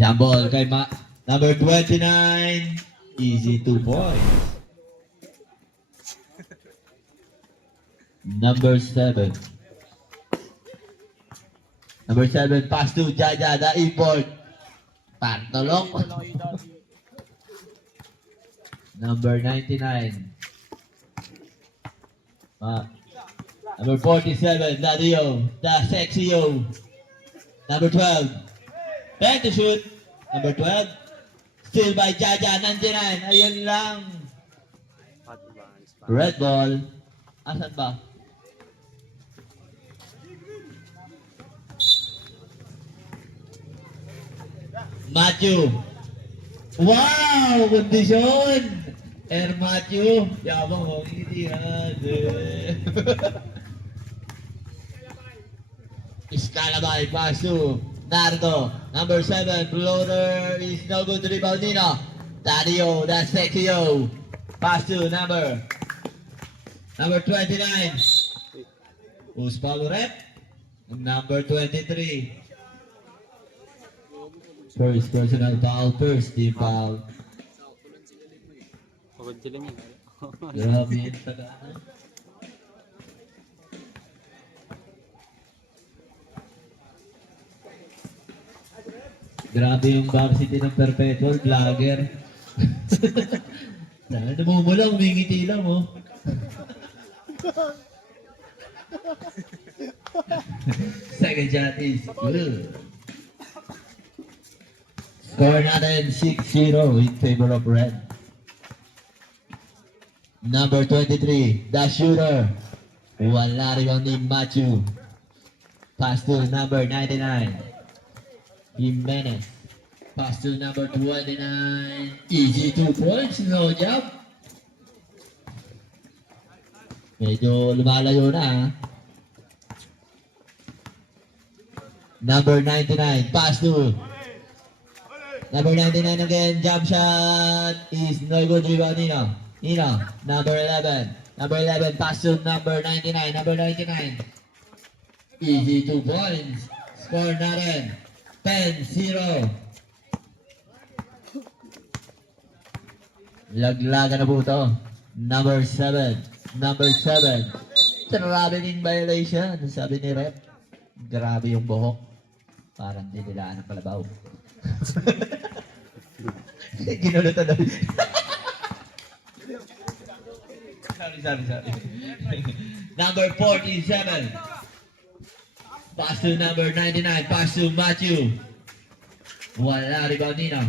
Jambol kay number 29. Easy 2 points. Number 7. Number 7, pass to Jaja, the import. Pantolok. Number 99. Number 47, Dadio, the sexy yo. Number 12. Back to shoot. Number 12. Still by Jaja, 99. Ayun lang. Red ball. Asan ba? Matthew. Wow! Kondisyon! Air Matthew. Yabang mo. Ngitihan. Iskalabay. Pass to Nardo. Number 7. Floater is no good to rebound Nino. Dario. That's sexy yo. Pass to number 29. Who's foul rep? Number 23. First personal foul, first team foul. Pagod sila niya. Grabe yung tagaan. Grabe yung varsity ng Perpetual, vlogger. Namumula, umingiti lang oh. Second shot is good. Score natin 6-0 in favor of red. Number 23, the shooter. Wala rebound ni Matthew. Pass to number 99, Jimenez. Pass to number 29. Easy 2 points, no job. Medyo lumalayo na ha. Number 99, pass to number 99 again, jump shot is no good, rebound Nino. Nino, number 11. Number 11, pass to number 99. Number 99. Easy 2 points. Score natin. 10-0. Laglagan na po ito. Number 7. Number 7. Traveling violation. Sabi ni Rep. Grabe yung buhok. Parang dinilaan ng kalabaw. Ginulat na lang. Sorry. Number 47. Pass to number 99. Pass to Matthew. Wala rebound Nino.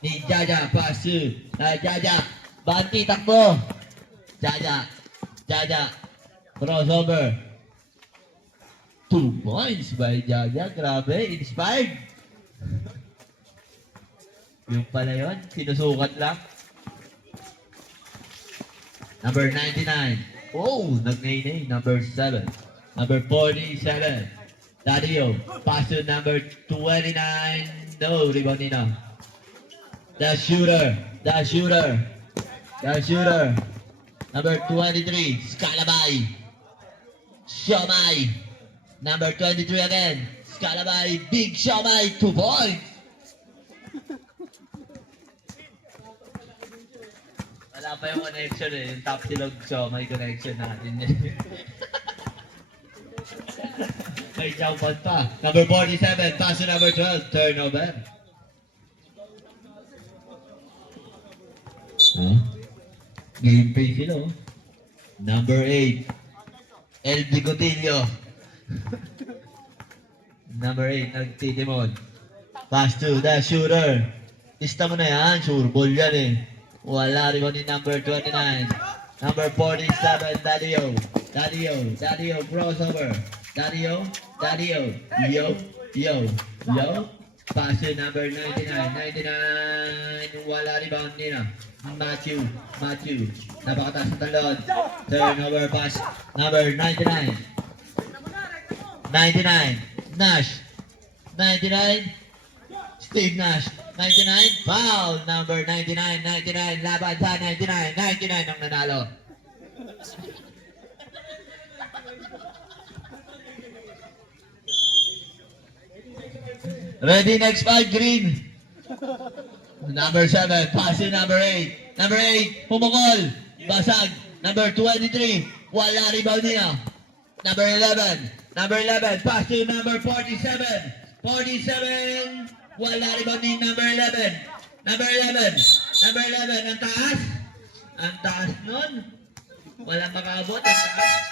Ni Jaja. Pass to Jaja. Banti takbo. Jaja. Crossover. 2 points by Jaja. Grabe. Inspired. Yung pala yun. Sinusukat lang. Number 99. Oh, nag-nay-nay. Number 7. Number 47. Dario. Pass to number 29. No, rebound Nino. The shooter. Number 23. Scalabay. Siomay. Number 23 again. Scalabay. Big Siomay. 2 points. Wala pa yung connection eh. Yung top silog Siomay connection natin. May jump pa. Number 47. Pass to number 12. Turnover. Huh? Game pay sila oh. Number 8. El Bigotillo. Number 8. Nagtitimon. Pass to the shooter. Lista mo na yan. Sure ball yan eh. Wala rin ni number 29. Number 47. Dario. Crossover. Dario. Yo. Pass to number 99. Wala rebound nila. Matthew. Napakataas ng talon. Turnover pass. Number 99. Nash. 99. Steve Nash. 99. Foul. Number 99. Laban sa 99 ang nanalo. Ready, next 5, green. Number 7, pass to number 8. Number 8, pumukol. Basag. Number 23, wala rebound niya. Number 11, pass to number 47. 47, wala rebound ni number 11. Number 11, ang taas. Ang taas nun. Walang makaabot, ang taas.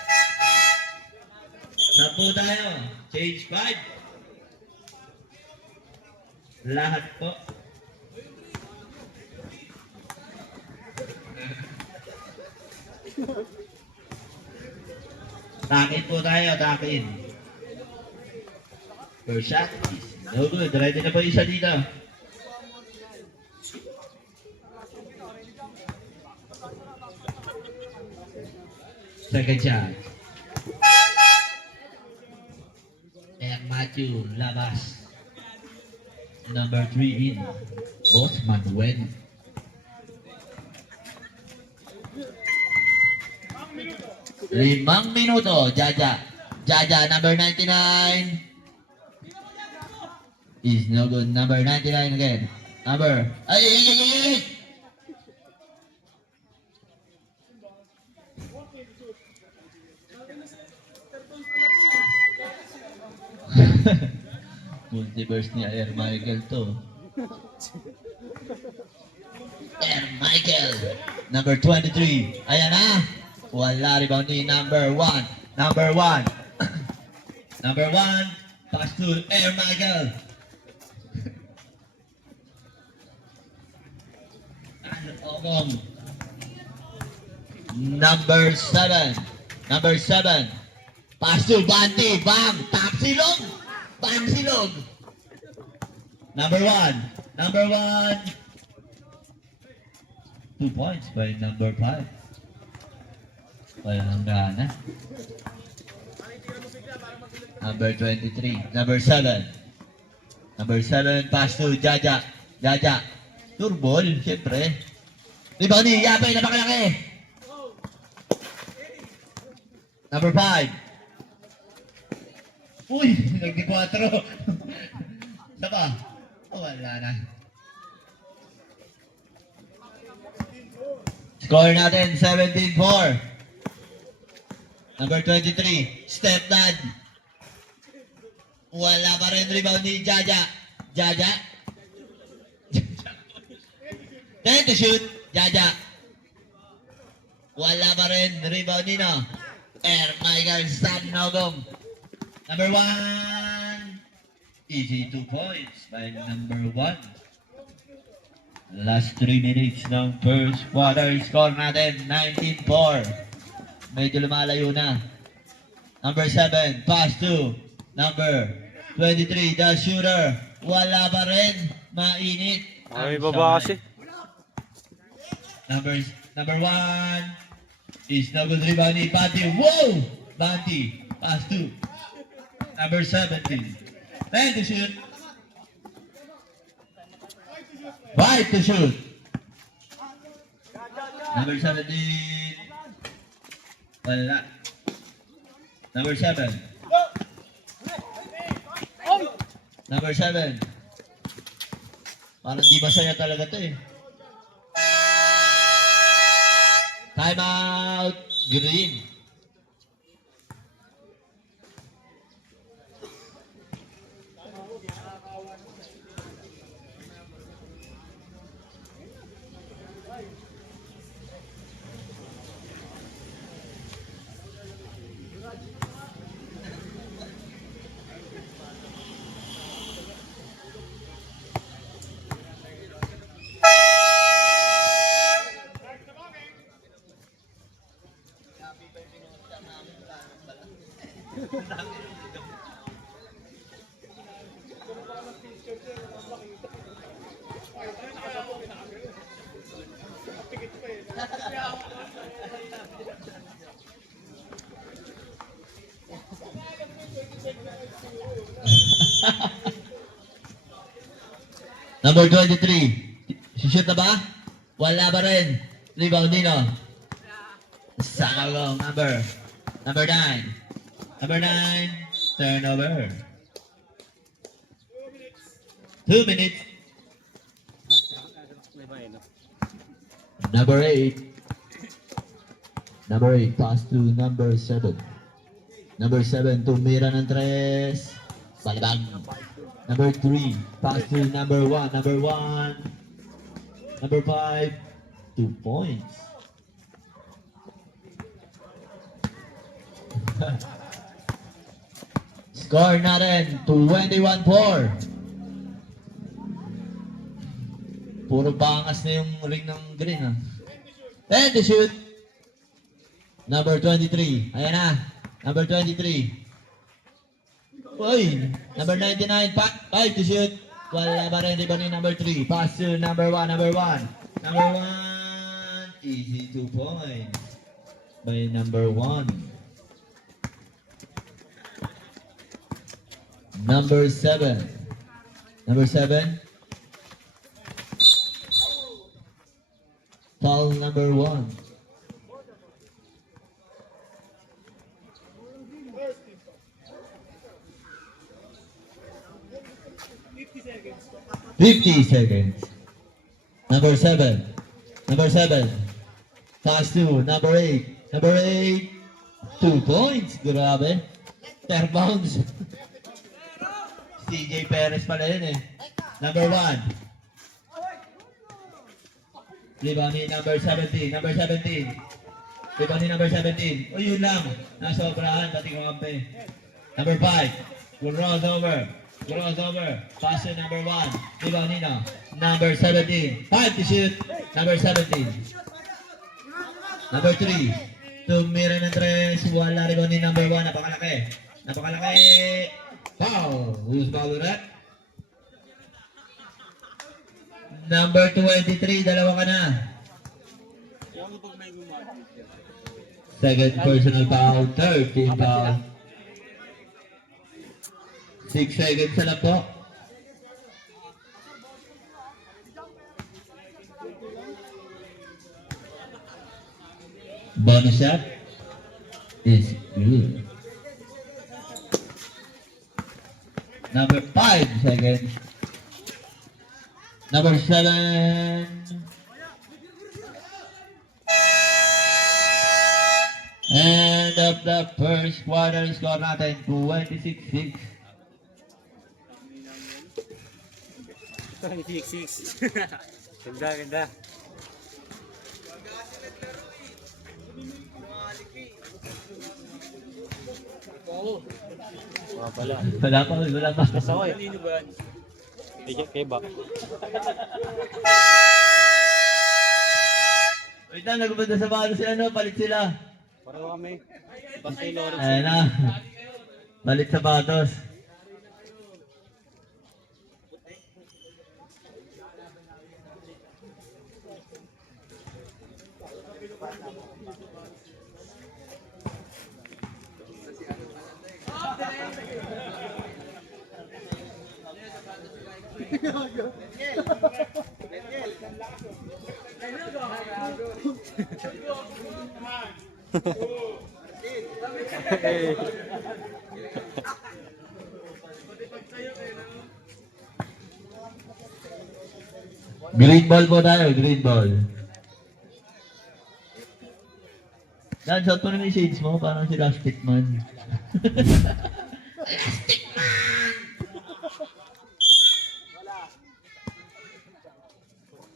10 tayo. Change 5. Lahat po. Takin po tayo, takin. First shot is no good. Ready na po isa dito. Second shot. Matthew, labas. Number 3 in. Boss Manuel. Limang minuto. Jaja, number 99. Is no good. Number 99 again. Ay! Multiverse ni Air Michael to. Air Michael. Number 23. Ayan na. Wala rebound ni number 1. Number 1. Pass to Air Michael. Number 7. Pass to Banti. Bang. Tap silog. Bang silog. Number 1. 2 points by number 5. Walang gana. Number 23. Number 7, pass to Jaja. Turbol, siyempre. Rebound ni Yapay, napakalaki. Number 5. Uy, nagdi-4. Isa pa. Wala na. Score natin, 17-4. Number 23, step dad. Wala pa rin rebound ni Jaja. 10 to shoot. Jaja. Wala pa rin rebound ni no. Air Michael San Nogong. Number 1. Easy 2 points by number 1. Last 3 minutes ng first quarter. Score natin, 19-4. Medyo lumalayo na. Number 7, pass to number 23, the shooter. Wala pa rin. Mainit. Ay, baba kasi. Number 1 is no good rebound ni Banti. Whoa! Banti, pass to number 17. 10 to shoot. 5 to shoot. Number 17. Wala. Number 7. Number 7. Parang di masaya talaga to eh. Time out. Green. Number 23. Shoot na ba? Wala pa rin. Rebound din, no? Sakagong. Number 9. Number 9. Turnover. 2 minutes. Number 8. Number 8, pass to number 7. Number 7, tumira ng 3. Balibag. Number 3, pass to number 1. Number 1. Number 5, 2 points. Score natin, 21-4. Puro bangas na yung ring ng green, ha. 10 to shoot. Number 23. Ayan na. Number 23. Uy. Number 99. 5 to shoot. Wala ba rin rebound ni number 3. Pass to number 1. Number 1. Number 1. Easy 2 points. By number 1. Number 7. Number 7. Foul number 1. $50. Number 7. Number 7. Pass to number 8. Number 8. 2 points. Grabe. 10 bounds. CJ Perez pala yun eh. Number 1. Rebound ni number 17. Number 17. Rebound ni number 17. O yun lang. Nasobrahan. Pati ko kampe. Number 5. Crossover. Crossover. Pass to number 1. Rebound ni number 17. 5 to shoot. Number 17. Number 3. Tumira ng 3. Wala rebound ni number 1. Napakalaki. Napakalaki. Foul. Who's foul that? Number 23, dalawa ka na. Second personal foul, 13 foul. 6 seconds na lang po. Bonus shot is good. Number 5 seconds. Number 7. End of the first quarter, score natin 26-6. 26-6. Ganda, ganda. Wala. Wala pa, wala pa. Basta ko eh. Kaya ba? Wait na, nagpunta sa balo sila, no? Palit sila. Pareho kami. Basta yung Lawrence. Ayan na. Palit sa batos. Green ball po tayo, green ball. Dan, shot mo naman yung shades mo, parang si Elastic Man. Elastic Man!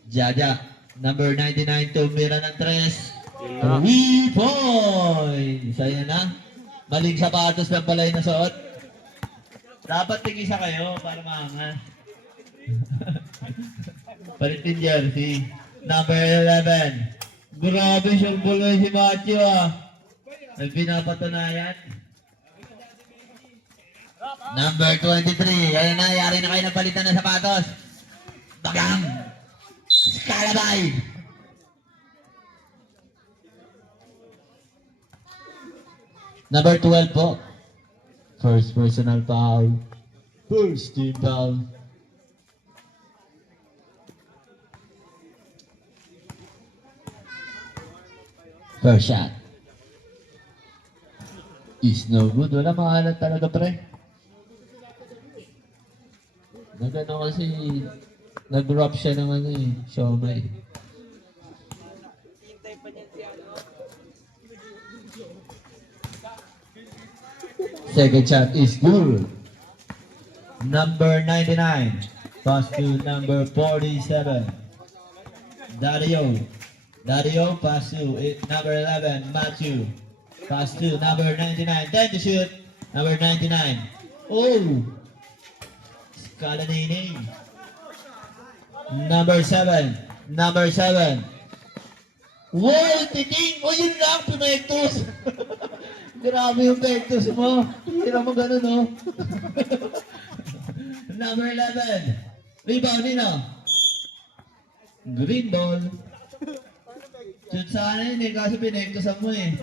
Jaja, number 99, tumira ng 3. 3 points! Ayan na. Maling sapatos lang pala yung nasuot. Dapat tigisa kayo para maangas. Palitin jersey. Number 11. Grabe siyang buloy si Matthew ah. May pinapatunayan. Number 23. Ayan na, yari na kayo ng palitan ng sapatos. Bagang! Skalabay! Number 12 po. First personal foul. First team foul. First shot. Is no good. Wala makahalat talaga pre. Nagano kasi, nag-drop siya ng ano eh, siomay. Second shot is good. Number 99. Pass to number 47. Dario. Dario, pass to number 11. Matthew. Pass to number 99. 10 to shoot. Number 99. Oh! Skalanini. Number 7. Number 7. Wow! Titing! O yun lang, Pimectus! Grabe yung Pectus mo. Hira mo ganun, no? Number 11. Rebound nino. Green ball. Shoot sana yun eh, kasi Pinectusan mo eh.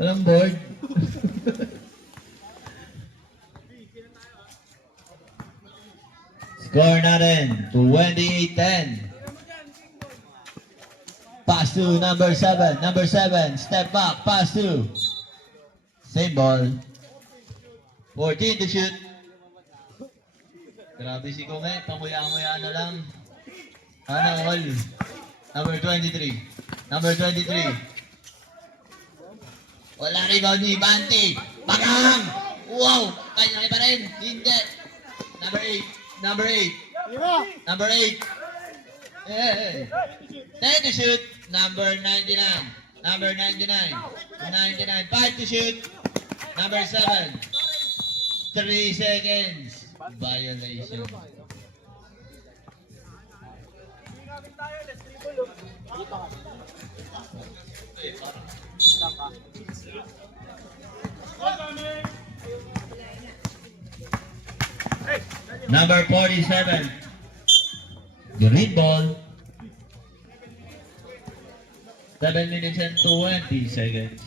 Walang board. Score natin, 28-10. Pass to number 7. Number 7, step back, pass to. Same ball. 14 to shoot. Grabe si Kume, pamuya-muya na lang. Ano, all. Number 23. Number 23. Wala rebound ni Banti. Bagang! Wow! Kanya pa rin. Hindi. Number 8. Number 8. Number 8. Yeah. 10 to shoot. Number 99. Number 99. 99. 5 to shoot. Number 7. 3 seconds. Violation. Number 47. Green ball. 7 minutes and 20 seconds.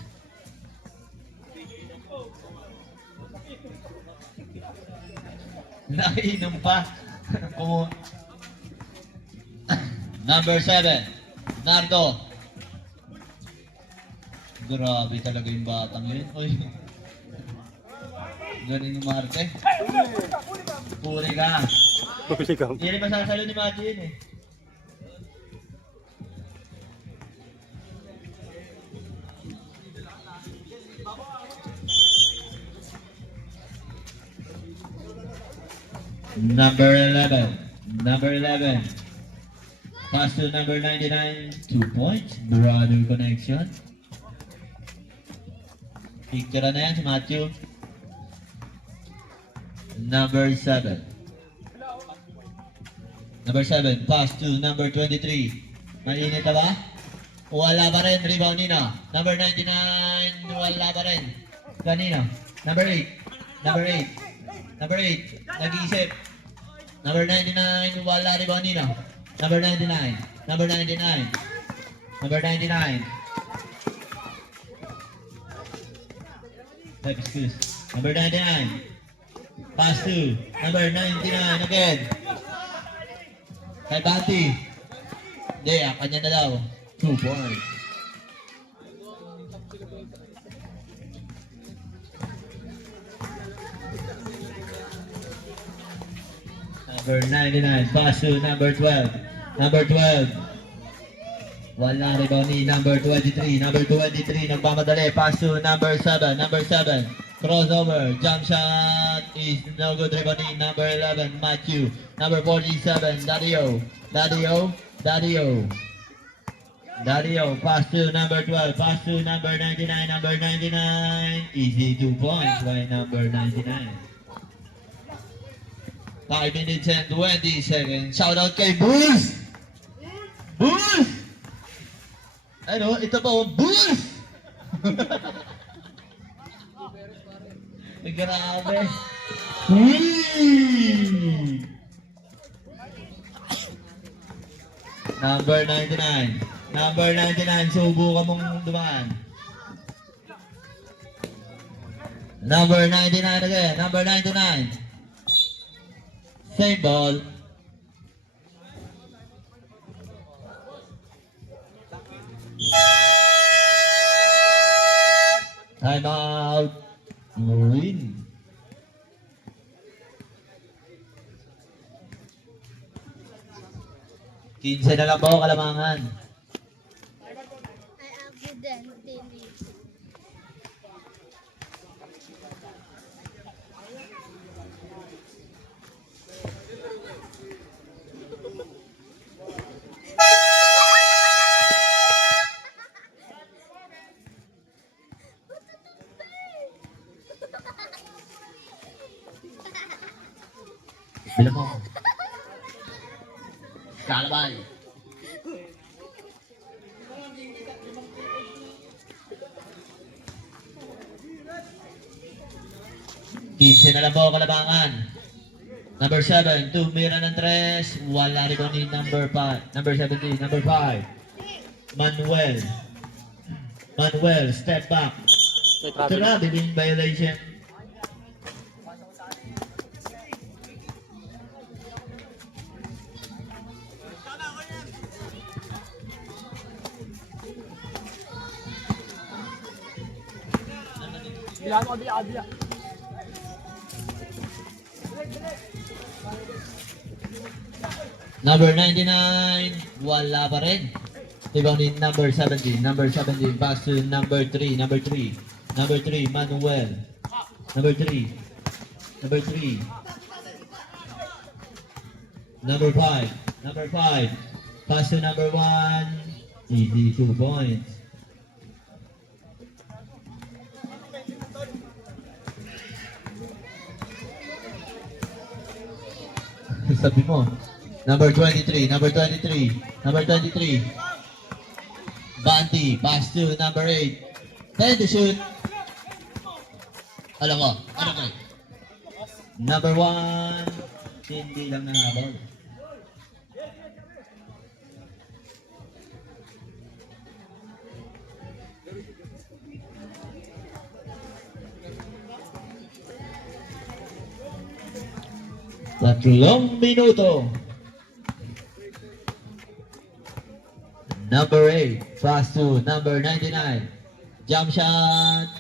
Nainom pa. Number 7. Nardo. Grabe talaga yung batang yun. Uy. Galing yung Marte. Puri ka. Huli ka. Hindi rin masasalo ni Mati yun eh. Number 11. Number 11. Pass to number 99. 2 points. Brother connection. Picture na yan si Matthew. Number 7. Number 7. Pass to number 23. Mainit na ba? Wala pa rin. Rebound nina. Number 99. Wala pa rin. Kanina. Number 8. Number 8. Number 8. Nag-iisip. Number 99. Wala rebound nina. Number 99. Number 99. Number 99. Excuse. Number 99. Pass to number 99 again. Kay Banti. Hindi, kanya na daw. 2 points. Number 99. Pass to number 12. Number 12. Wala rebound ni number 23. Number 23 nagmamadali. Pass to number 7. Number 7. Crossover. Jump shot is no good. Rebound ni number 11. Matthew. Number 47. Dario. Dario. Dario. Dario. Pass to number 12. Pass to number 99. Number 99. Easy 2 points by number 99. 5 minutes and 20 seconds. Shout out kay Bulls! Bulls! Ano? Ito pa oh, Bulls! Grabe. Number 99. Number 99. Subukan mong dumaan. Number 99 again. Number 99. Same ball. Time out. Marine. 15 na lang po, Kalamangan. I accidentally. Bilang mo. Kalabay. Kinse na lang po, Kalabangan. Number 7, tumira ng 3. Wala rin po ni number 5. Number 17, number 5. Manuel. Manuel, step back. May Ito traffic. na, bibing violation. Number 99, wala pa rin. Ibang ni number 17, pass to number 3, number 3, Manuel. Number 3, number 5, pass to number 1, easy 2 points. Sabi mo, number 23, Banti, pass to number 8. 10 to shoot. Alam mo, ano kayo? Number 1, hindi lang nanabol. Tatlong minuto. Number 8, pass to number 99. Jump shot.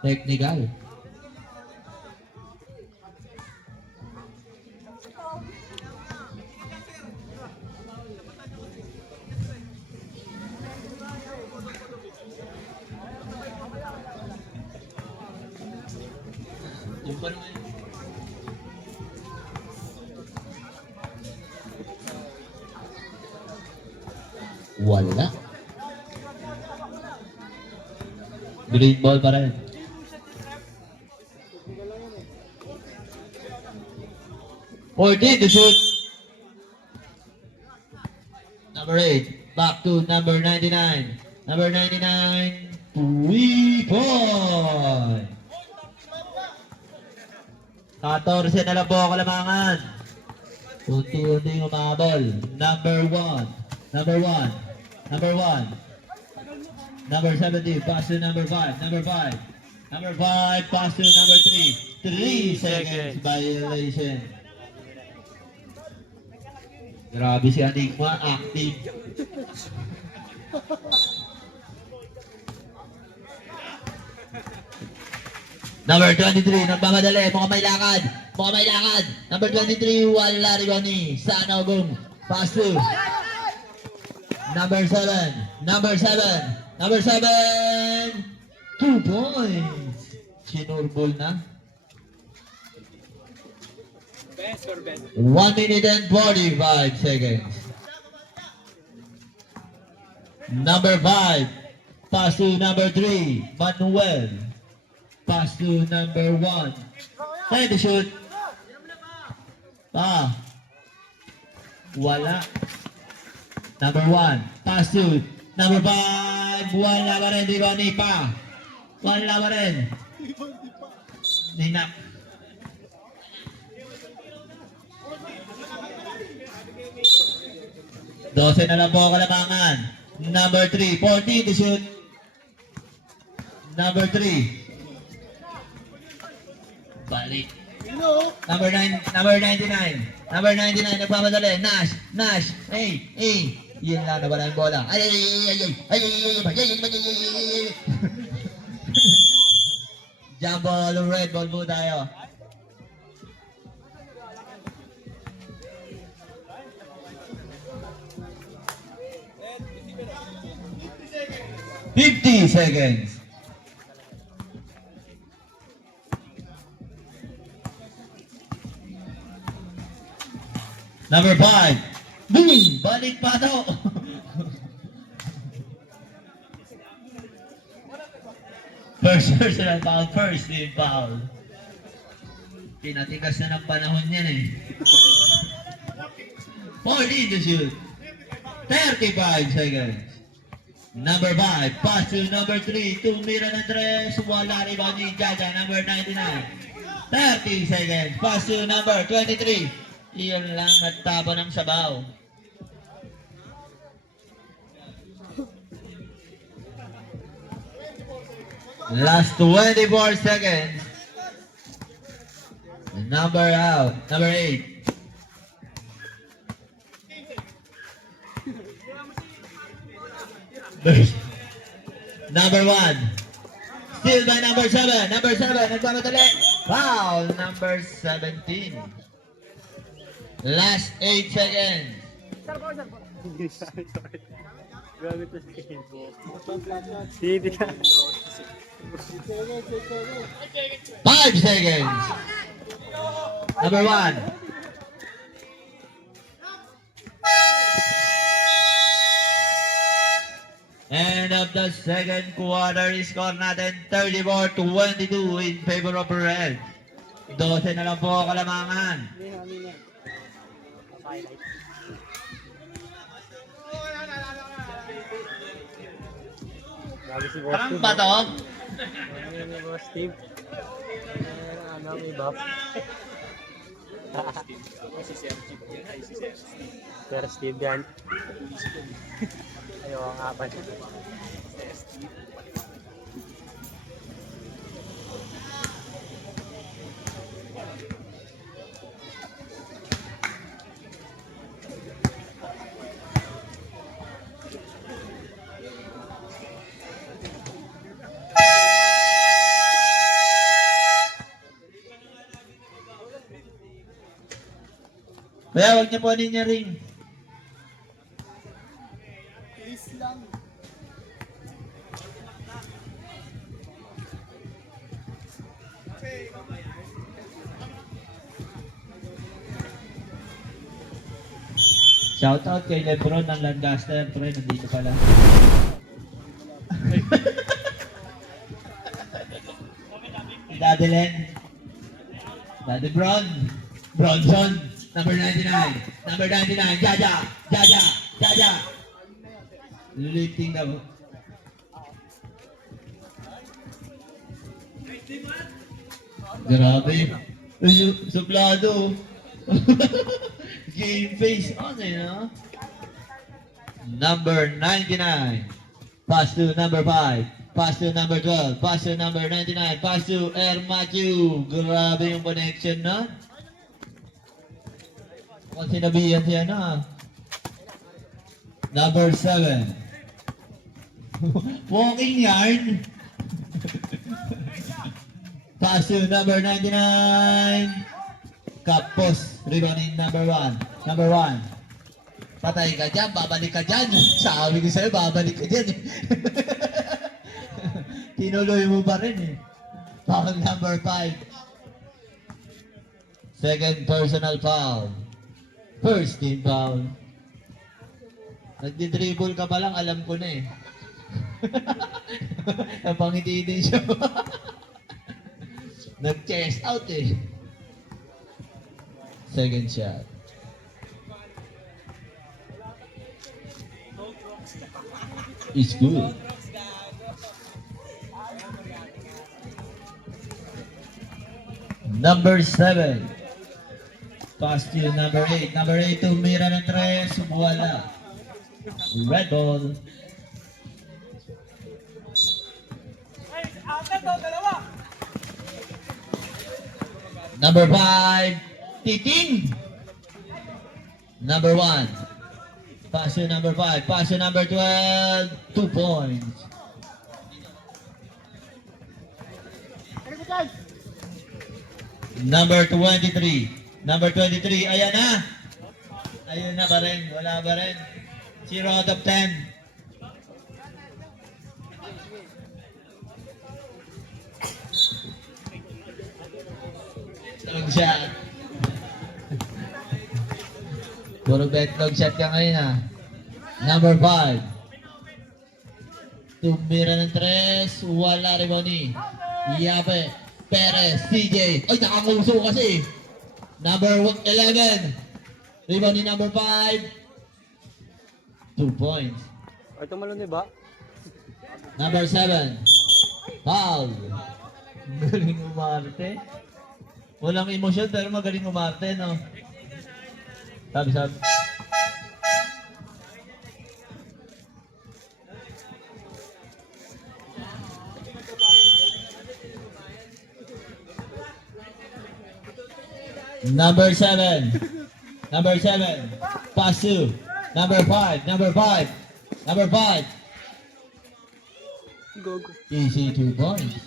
Technical. Yung pa naman. Wala. Green ball pa rin. Fourteen to shoot. Number 8. Back to number 99. Number 99. 3 point. 14 na lang po, Kalamangan. Unti-unti umabol. Number 1. Number 1. Number 17, pass to number 5. Number 5, pass to number 3. 3 seconds violation. Grabe si Enigma, active. Number 23, nagmamadali, mukhang may lakad. Number 23, wala rin ni Sanogong. Pass to. Number 7, 2 points. Sinurbol na. Best or best? 1 minute and 45 seconds. Number 5, pass to number 3, Manuel. Pass to number 1. Time to shoot. Wala. Number 1, pass to number 5. Wala pa rin, di ba ni pa? Wala pa rin. Ninak. Dose na lang po, Kalamangan. Number 3, 14 to shoot. Number 3. Balik. Number 99. Number 99, nagpapadali. Nash. Hey. Yun lang, nawala yung bola. Ay. Jump ball, red ball po tayo. 50 seconds. Number 5. Boom! Balik pa to. First personal foul, first team foul. Pinatigas na ng panahon yan eh. 14 to shoot. 35 seconds. Number 5, pass to number 3. Tumira ng tres. Wala rebound ni Jaja, number 99. 30 seconds. Pass to number 23. Iyon lang at tabo ng sabaw. Last 24 seconds. Number out. Number 8. Number 1. Still by number 7. Number 7. Nagmamadali. Foul. Number 17. Last 8 seconds. Grabe to si Kenpo. Hindi ka. 5 seconds. Number 1. End of the second quarter, score natin 34-22 in favor of Red. 12 na lang po kalamangan. Grabe si Boss Parang Steve. batok. Ano ni Boss Steve? Ano, may buff. Pero Steve yan. Ayaw ang apat. Kaya huwag niyo po niya ring. Please lang. Shoutout kay Lebron ng Lancaster, pre, nandito pala. Daddy Len. Daddy Bron. Bronson. Number 99. Number 99. Jaja. Jaja. Jaja. Lifting the... Grabe. Suplado. Game face on eh, no? Number 99. Pass to number 5. Pass to number 12. Pass to number 99. Pass to Air Matthew. Grabe yung connection na. Kung sinabihan siya na. Number 7. Walking yard. Pass to number 99. Kapos. Rebounding number 1. Number 1. Patay ka dyan, babalik ka dyan. Sabi ko sa'yo, babalik ka dyan. Tinuloy mo pa rin eh. Foul number 5. Second personal foul. First team foul. Nagdi-dribble ka pa lang, alam ko na eh. Napangiti din siya. Nag-chest out eh. Second shot. It's good. Number 7. Pass to number 8. Number 8 tumira ng tres. Wala. Red ball. Number 5. Titing. Number 1. Pass to number 5. Pass to number 12. 2 points. Number 23. Number 23. Ayan na. Ayun na pa rin. Wala pa rin. 0 out of 10. shot. Puro betlog shot ka ngayon ah. Number 5. Tumira ng 3. Wala rebound ni Yape. Perez. CJ. Ay, nakanguso kasi. Number 11. Rebound ni number 5. 2 points. Ay, tumalon ni ba? Number 7. Foul. Galing umarte. Walang emosyon pero magaling umarte, no? Sabi. Number 7. Number 7. Pass to. Number 5. Number 5. Number 5. Go. Easy 2 points.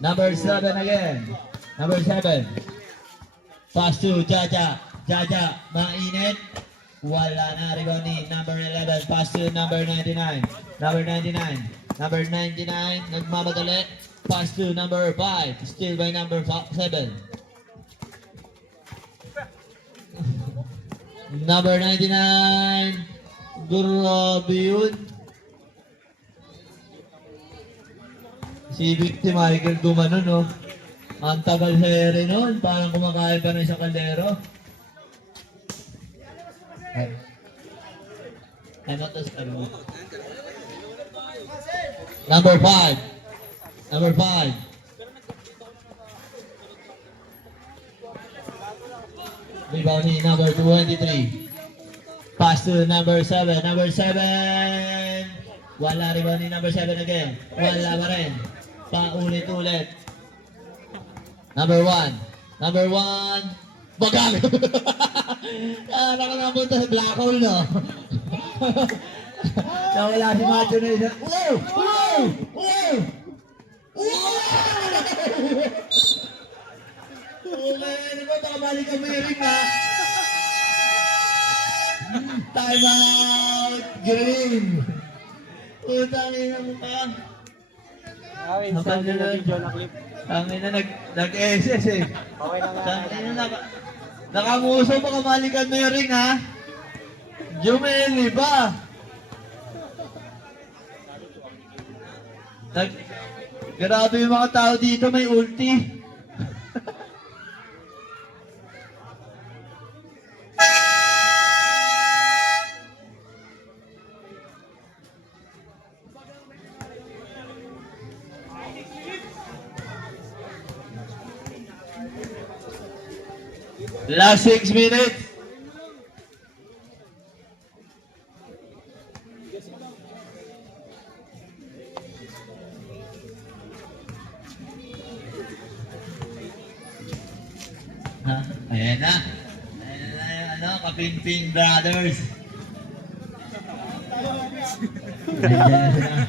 Number 7 again. Number 7. Pass to Jaja. Jaja. Mainit. Wala na rebound ni number 11. Pass to number 99. Number 99. Number 99. Nagmamadali. Pass to number 5. Still by number 7. Number 99. Grabe yun. Si Victim Michael gumano, no? Ang tagal sa ere noon. Parang kumakain pa rin sa kaldero. Ano to sa mo? Number 5. Number 5. Rebound ni number 23. Pass to number 7. Number 7. Wala rebound ni number 7 again. Wala pa rin. Paulit-ulit. Number 1. Number 1. Bagal! Nakakapunta sa black hole, no? Nawala si Macho na isa. Wow! Wow! Wow! Wow! Okay, ano ba? Nakabalik ang mayroon na. Time out! Green! Utangin na mukha. Install nyo na video na clip. Tangin na nag-SS eh. Okay lang nga. Tangin na nakamuso pa kamalikan mo yung ring ha. Jumeli ba? Grabe yung mga tao dito may ulti. Last 6 minutes. Ha? Ayan na. Ayan na yung ano, Kapingping Brothers. Ayan na sila.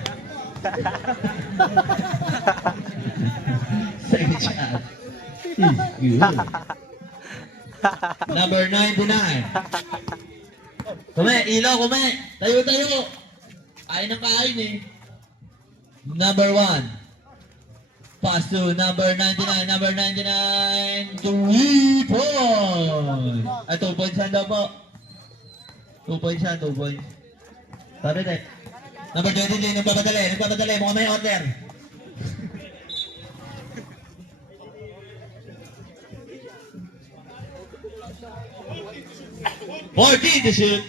Second shot. Is good. Number 99. Kume, ilaw, kume. Tayo. Kain ng kain eh. Number 1. Pass to number 99. Number 99. 3 points. Ay, 2 points yan daw po. 2 points yan, 2 points. Sorry, Tek. Number 23, nagpapadali. Mukhang may order. Fourteen to shoot.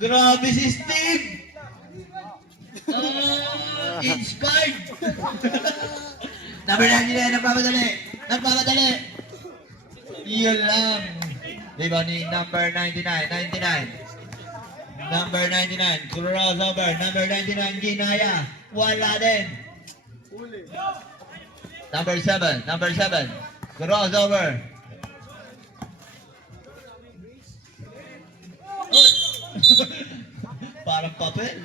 Grabe si Steve. Inspired. Number 99, nagpapadali. Iyon lang. Diba ni number 99. Number 99, crossover. Number 99, ginaya. Wala din. Number 7, crossover. Parang papel.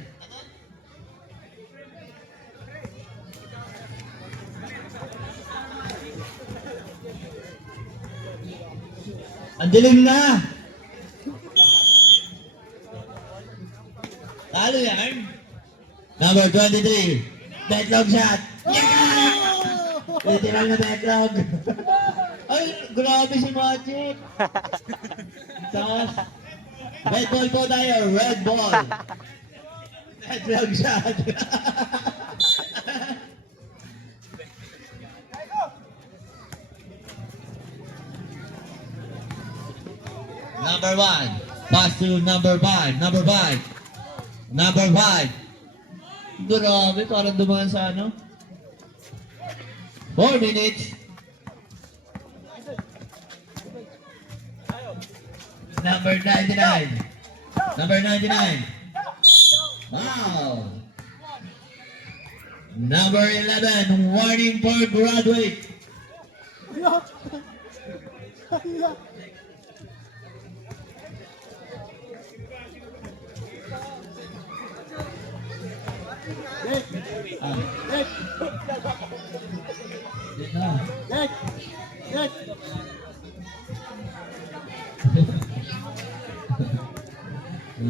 Ang dilim na. Talo yan. Number 23. Backlog shot. Yeah! Literal na backlog. Grabe si Magic! Taas. Red ball po tayo, red ball. Red long shot. Number 1. Pass to number 5. Number 5. Number 5. Grabe, parang dumaan sa ano. 4 minutes. Number 99. Number 99. Wow. Number 11. Warning for graduate.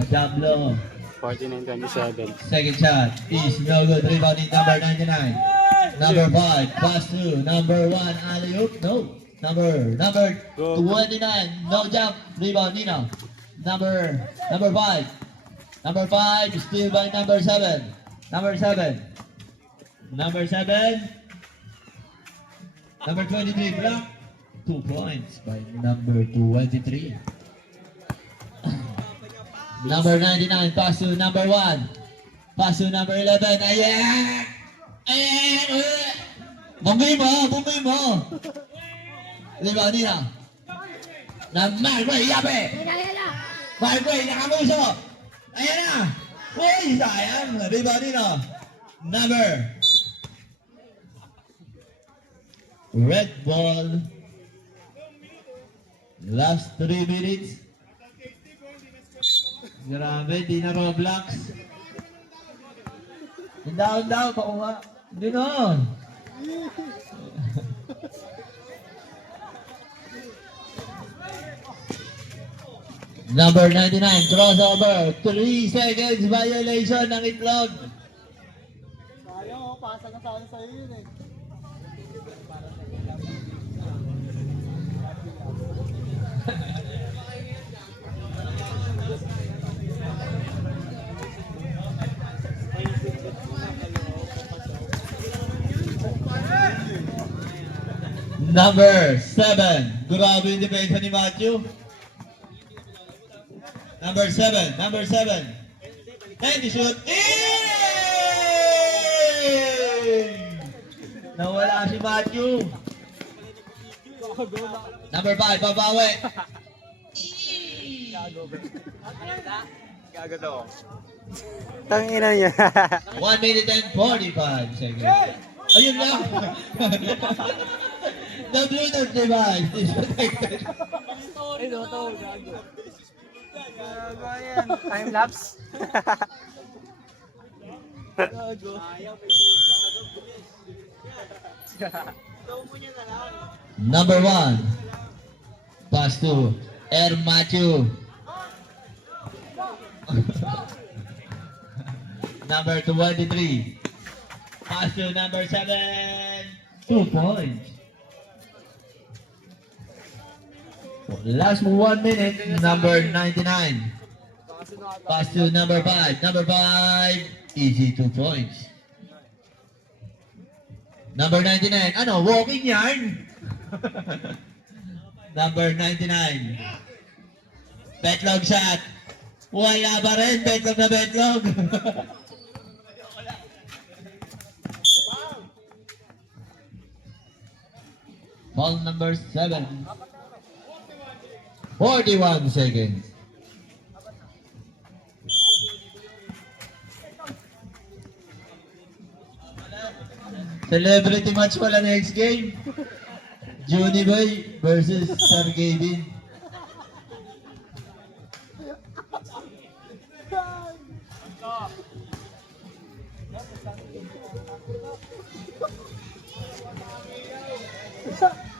Diablo. 49-27. Second shot is no good. Rebounding number 99. Number 5. Pass to number 1. Alley-oop. No. Number Go. 29. No jump. Rebound Nino. Number 5. Number 5. Still by number 7. Number 7. Number 7. Number 23. Block. 2 points by number 23. Number 99, pass to number 1. Pass to number 11. Ayan! Ayan! Bumay mo! Bumay mo! Diba, Nina? Na Markway, yabe! Markway, nakamuso! Ayan na! Uy, sayang! Diba, Nina? Number. Red ball. Last 3 minutes. Grabe, di na Roblox. Down, pakuha. Hindi na. Number 99, crossover. 3 seconds violation ng itlog. Sayang, pasa na sana sa'yo yun eh. Number 7. Grabe yung depensa ni Matthew. Number 7. And the shoot. Nawala si Matthew. Number 5. Babawi. Gago to. Tangina niya. 1 minute and 45 seconds. Ayun lang. The Bluetooth device is connected. Ay, gago. Gago yan. Time lapse. Gago. Number 1. Pass to Air Matthew. Number 23. Pass to number 7. 2 points. Last 1 minute. Number 99. Pass to number 5. Number 5. Easy 2 points. Number 99. Ano? Walking yarn? Number 99. Betlog shot. Wala pa rin. Betlog na betlog. Ball number 7. 41 seconds. Celebrity match pala next game. Juniboy versus Sir Gavin.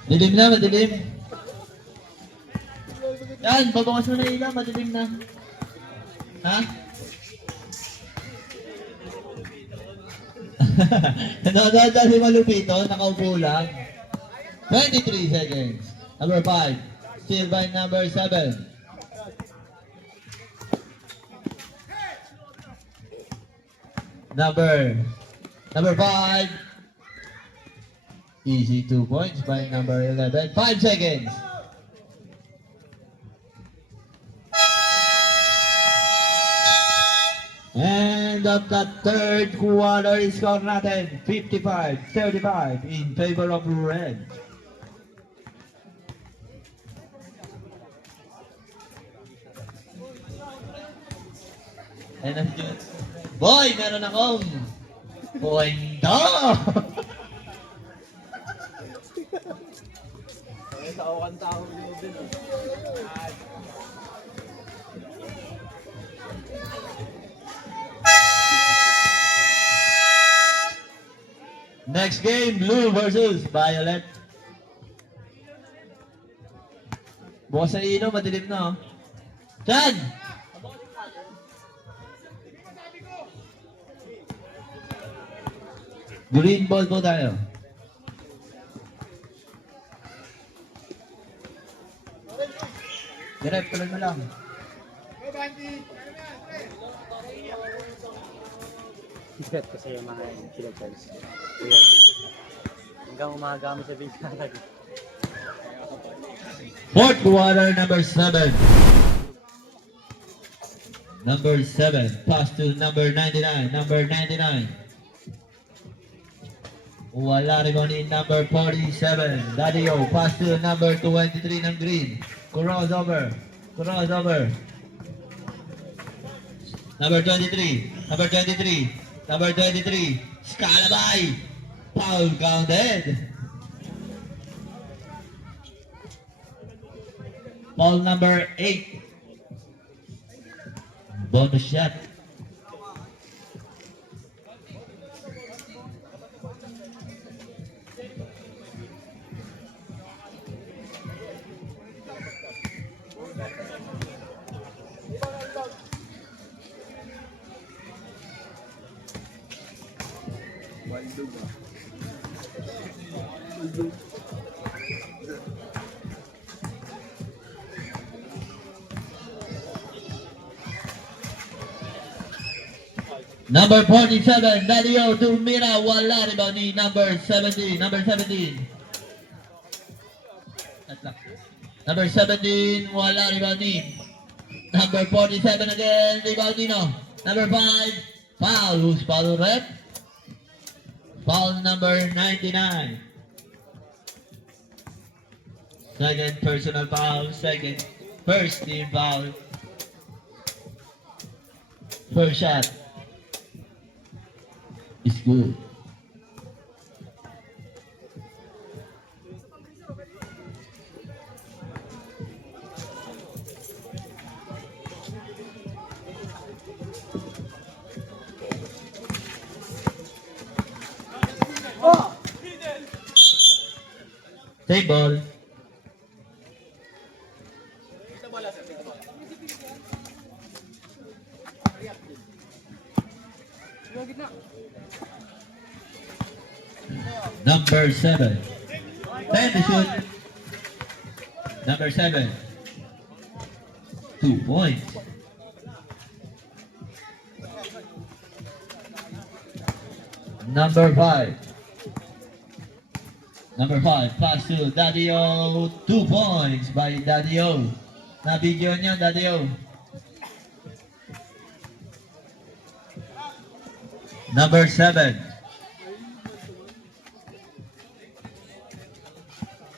Dilim na, madilim. Yan, babawas mo na ilaw, madilim na. Ha? Nanonood na si Malupito, nakaupo lang. 23 seconds. Number 5. Still by number 7. Number 5. Easy 2 points by number 11. 5 seconds. And of the third quarter is score natin 55-35 in favor of red. And boy, meron akong kwento. Tawakan tao din. Next game, blue versus violet. Bukas sa ino, madilim na. Oh. Chan! Green ball po tayo. Direct, tuloy mo lang. Secret kasi yung mga sila Charles. Kuya. Hanggang umaga kami sa base natin. Fourth quarter, number 7. Number 7. Pass to number 99. Number 99. Wala rin ni number 47. Dadio. Pass to number 23 ng green. Crossover. Crossover. Number 23. Number 23. Number 23. Scalabay. Foul counted. Foul number 8. Bonus shot. Number 47, Dadio Tumira, wala rebound ni number 17. Number 17. Number 17, wala rebound ni. Number 47 again, rebound Nino. Number 5, foul. Who's foul rep? Foul number 99. Second personal foul, second first team foul. First shot is good. Take ball. Number 7. 10 to shoot. Number 7. 2 points. Number 5. Number 5, pass to Dadio. 2 points by Dadio. Na-video niya, Dadio. Number 7.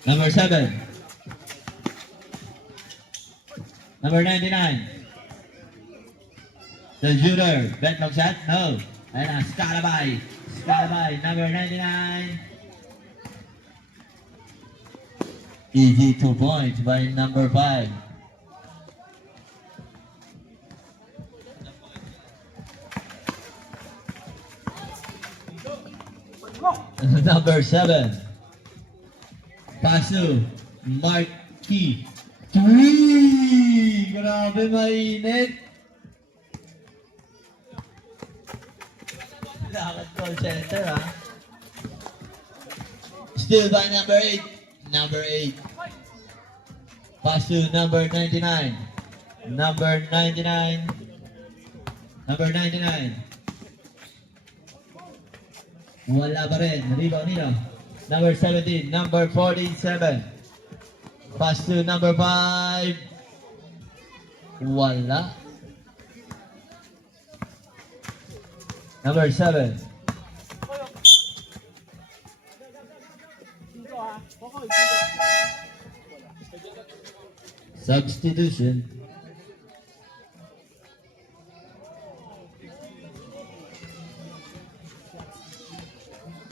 Number 7. Number 99. The shooter. Bentlog shot? No. And Scalabay. Scalabay. Number 99. Easy 2 points by number 5. Number 7. Pasu. Marky. 3! Grabe mainit. Dapat call center ha. Still by number 8. Number 8. Pass to number 99. Number 99. Number 99. Wala pa rin. Rebound nila. Number 17. Number 47. Pass to number 5. Wala. Number 7. Substitution.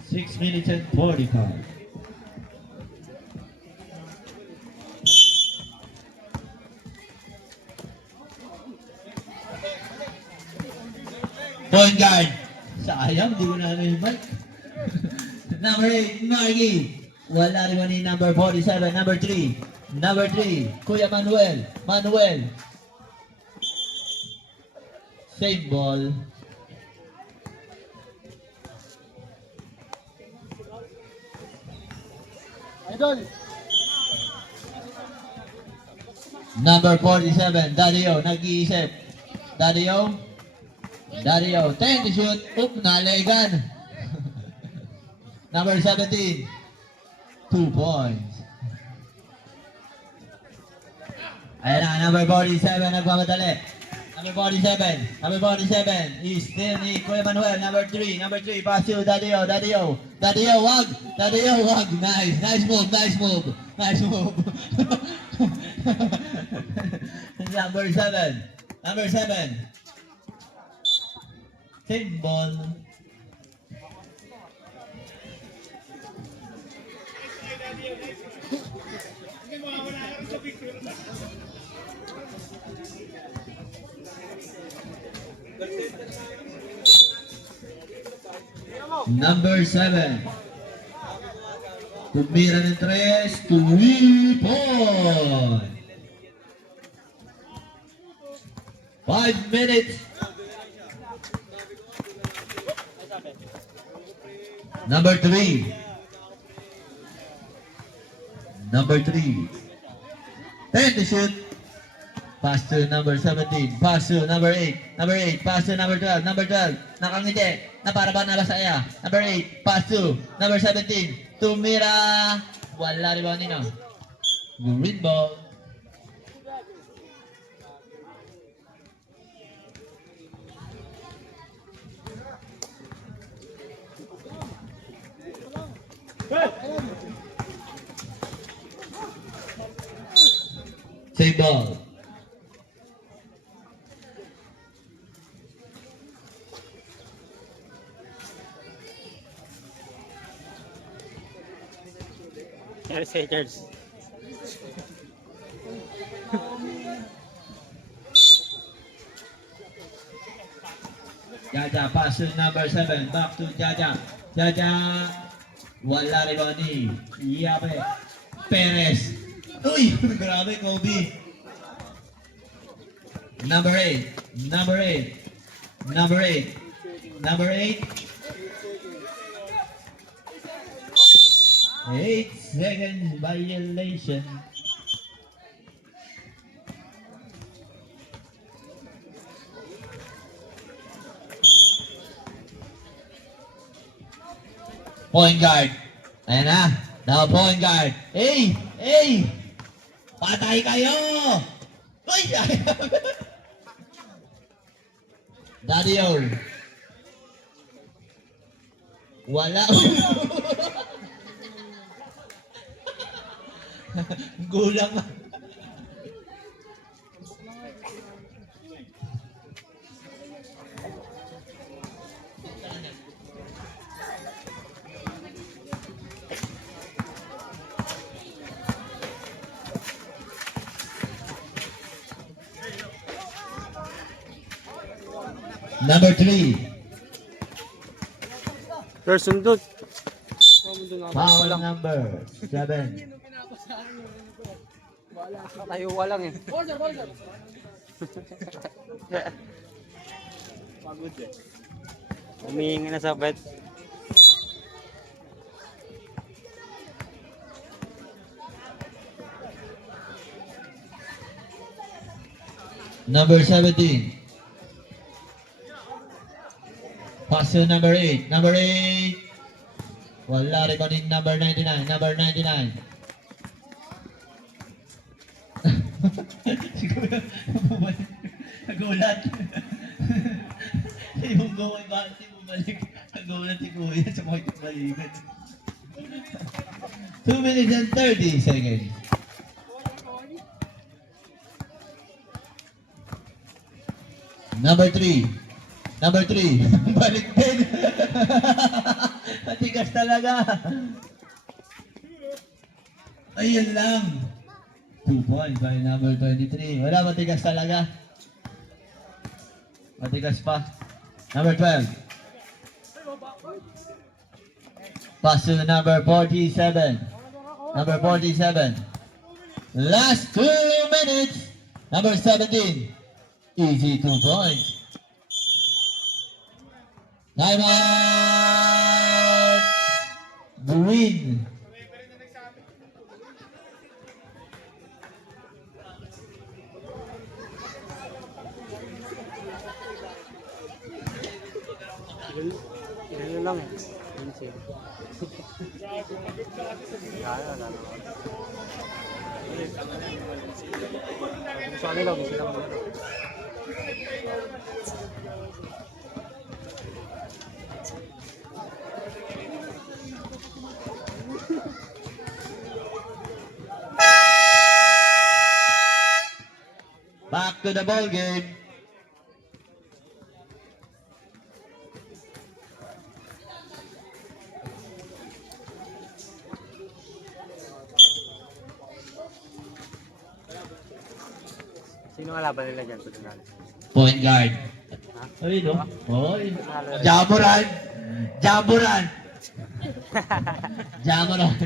Six minutes and 45. Point guard. Sayang, di ko na yung mic. Number 8, Margie. Wala rin ni number 47. Number 3. Number 3, Kuya Manuel. Manuel. Same ball. Idol! Number 47, Dario. Nag-iisip. Dario. Dario. 10 to shoot. Oop, nalegan. Number 17. 2 points. Ayan na, number 47, nagmamadali. Number 47, number 47 is still ni Kuya Manuel. Number 3, pass to Dadio, Dadio. Dadio, wag! Dadio, wag! Nice, nice move, nice move. Nice move. Number 7, number 7. Same ball. Number 7. Tumira ng 3, 2 point. 5 minutes. Number 3. Number 3. 10 to shoot. Pass to number 17. Pass to number 8. Number 8. Pass to number 12. Number 12. Nakangiti. Na para ba nabasaya. Number 8. Pass to number 17. Tumira. Wala rebound nino. Green ball. Same ball. Haters. Jaja, pass to number 7. Back to Jaja. Jaja. Wala rebound ni Yape. Perez. Uy! Grabe, Kobe. Number 8. Number 8. Number 8. Number 8. 8 seconds violation. Point guard. Ayan na. Now point guard. Hey! Hey! Patay kayo! Uy! Dario. Wala. Gulang. Number 3. First sundot. Foul number 7. Tayo walang eh. Humihingi na sa bed. Number 17. Pass to number 8. Number 8. Wala rin din number 99. Number 99. Si Kuya, bumalik. Nagulat. Yung gawin ba? Hindi bumalik. Nagulat si Kuya sa mga balikan. 2 minutes and 30 seconds. Number 3. Number 3. Balik din. Matigas talaga. Ayun lang. 2 points by number 23. Wala, matigas talaga. Matigas pa. Number 12. Pass to number 47. Number 47. Last 2 minutes. Number 17. Easy 2 points. Time out. Green. Ganun lang eh. Minsan. Kaya na. Gusto nila, gusto lang nila. Back to the ball game. Sino nga laban nila dyan? Personal. Point guard. Ha? Ay, no? Oy. Jamuran. Jamuran. Jamuran.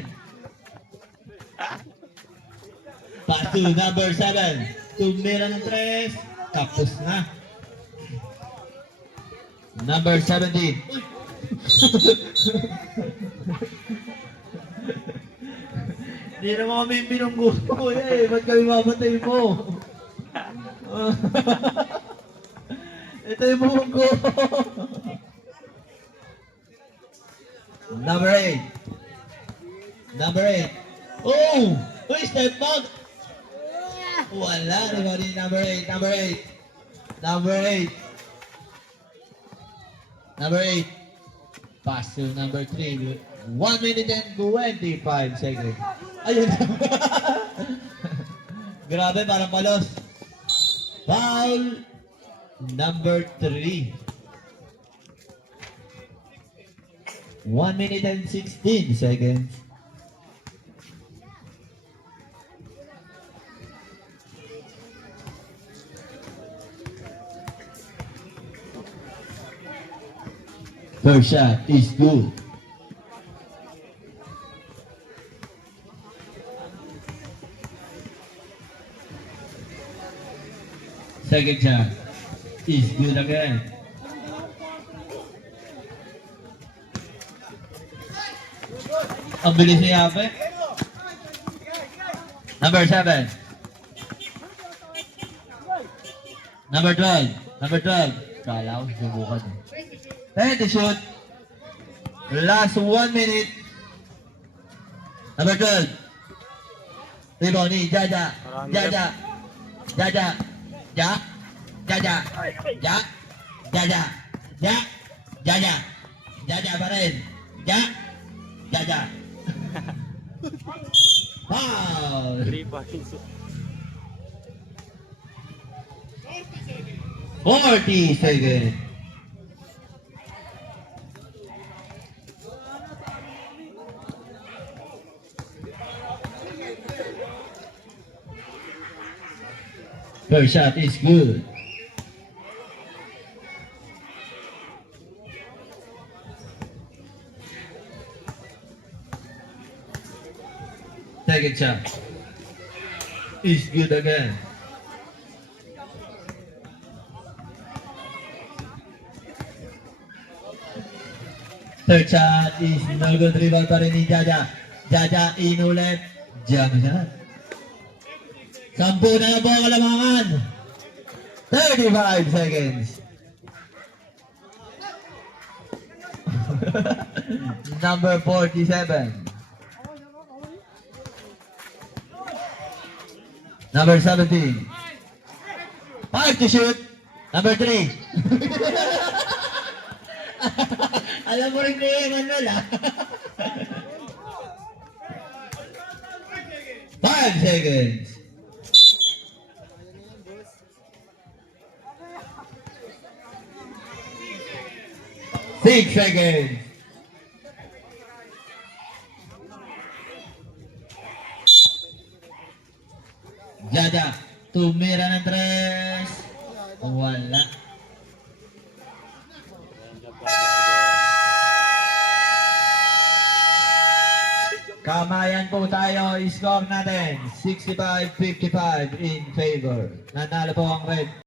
Pass to number 7. Tumira ng 3. Tapos na. Number 17. Hindi naman kami binunggo ko eh. Ba't kami mamatay mo? Ito yung buhok ko. Number 8. Number 8. Oh! Uy, step back! Wala. Nagawin number 8. Number 8. Number 8. Number 8. Pass to number 3. 1 minute and 25 seconds. Ayun. Grabe, parang palos. Foul number 3. 1 minute and 16 seconds. First shot is good. Second shot is good again. Ang bilis ni Yape. Number 7. Number 12. Number 12. Kala ko subukan. 10 to shoot. Last 1 minute. Number 12. Rebound ni Jaja. Jaja. Jaja. Ja. Jaja. Ja. Jaja. Ja. Jaja. Jaja pa rin. Ja. Jaja. Foul. 3 points. 40 seconds. First shot is good. Second shot is good again. Third shot is no good. Rebound pa rin ni Jaja. Jaja inulit. Jam shot. 10 na po ang kalamangan. 35 seconds. Number 47. Number 17. 5 to shoot. Number 3. Alam mo rin na yung Manuel, ah. 5 seconds. 6 seconds. Jada, tumira ng 3. Wala. Kamayan po tayo, score natin 65-55 in favor. Nanalo po ang red.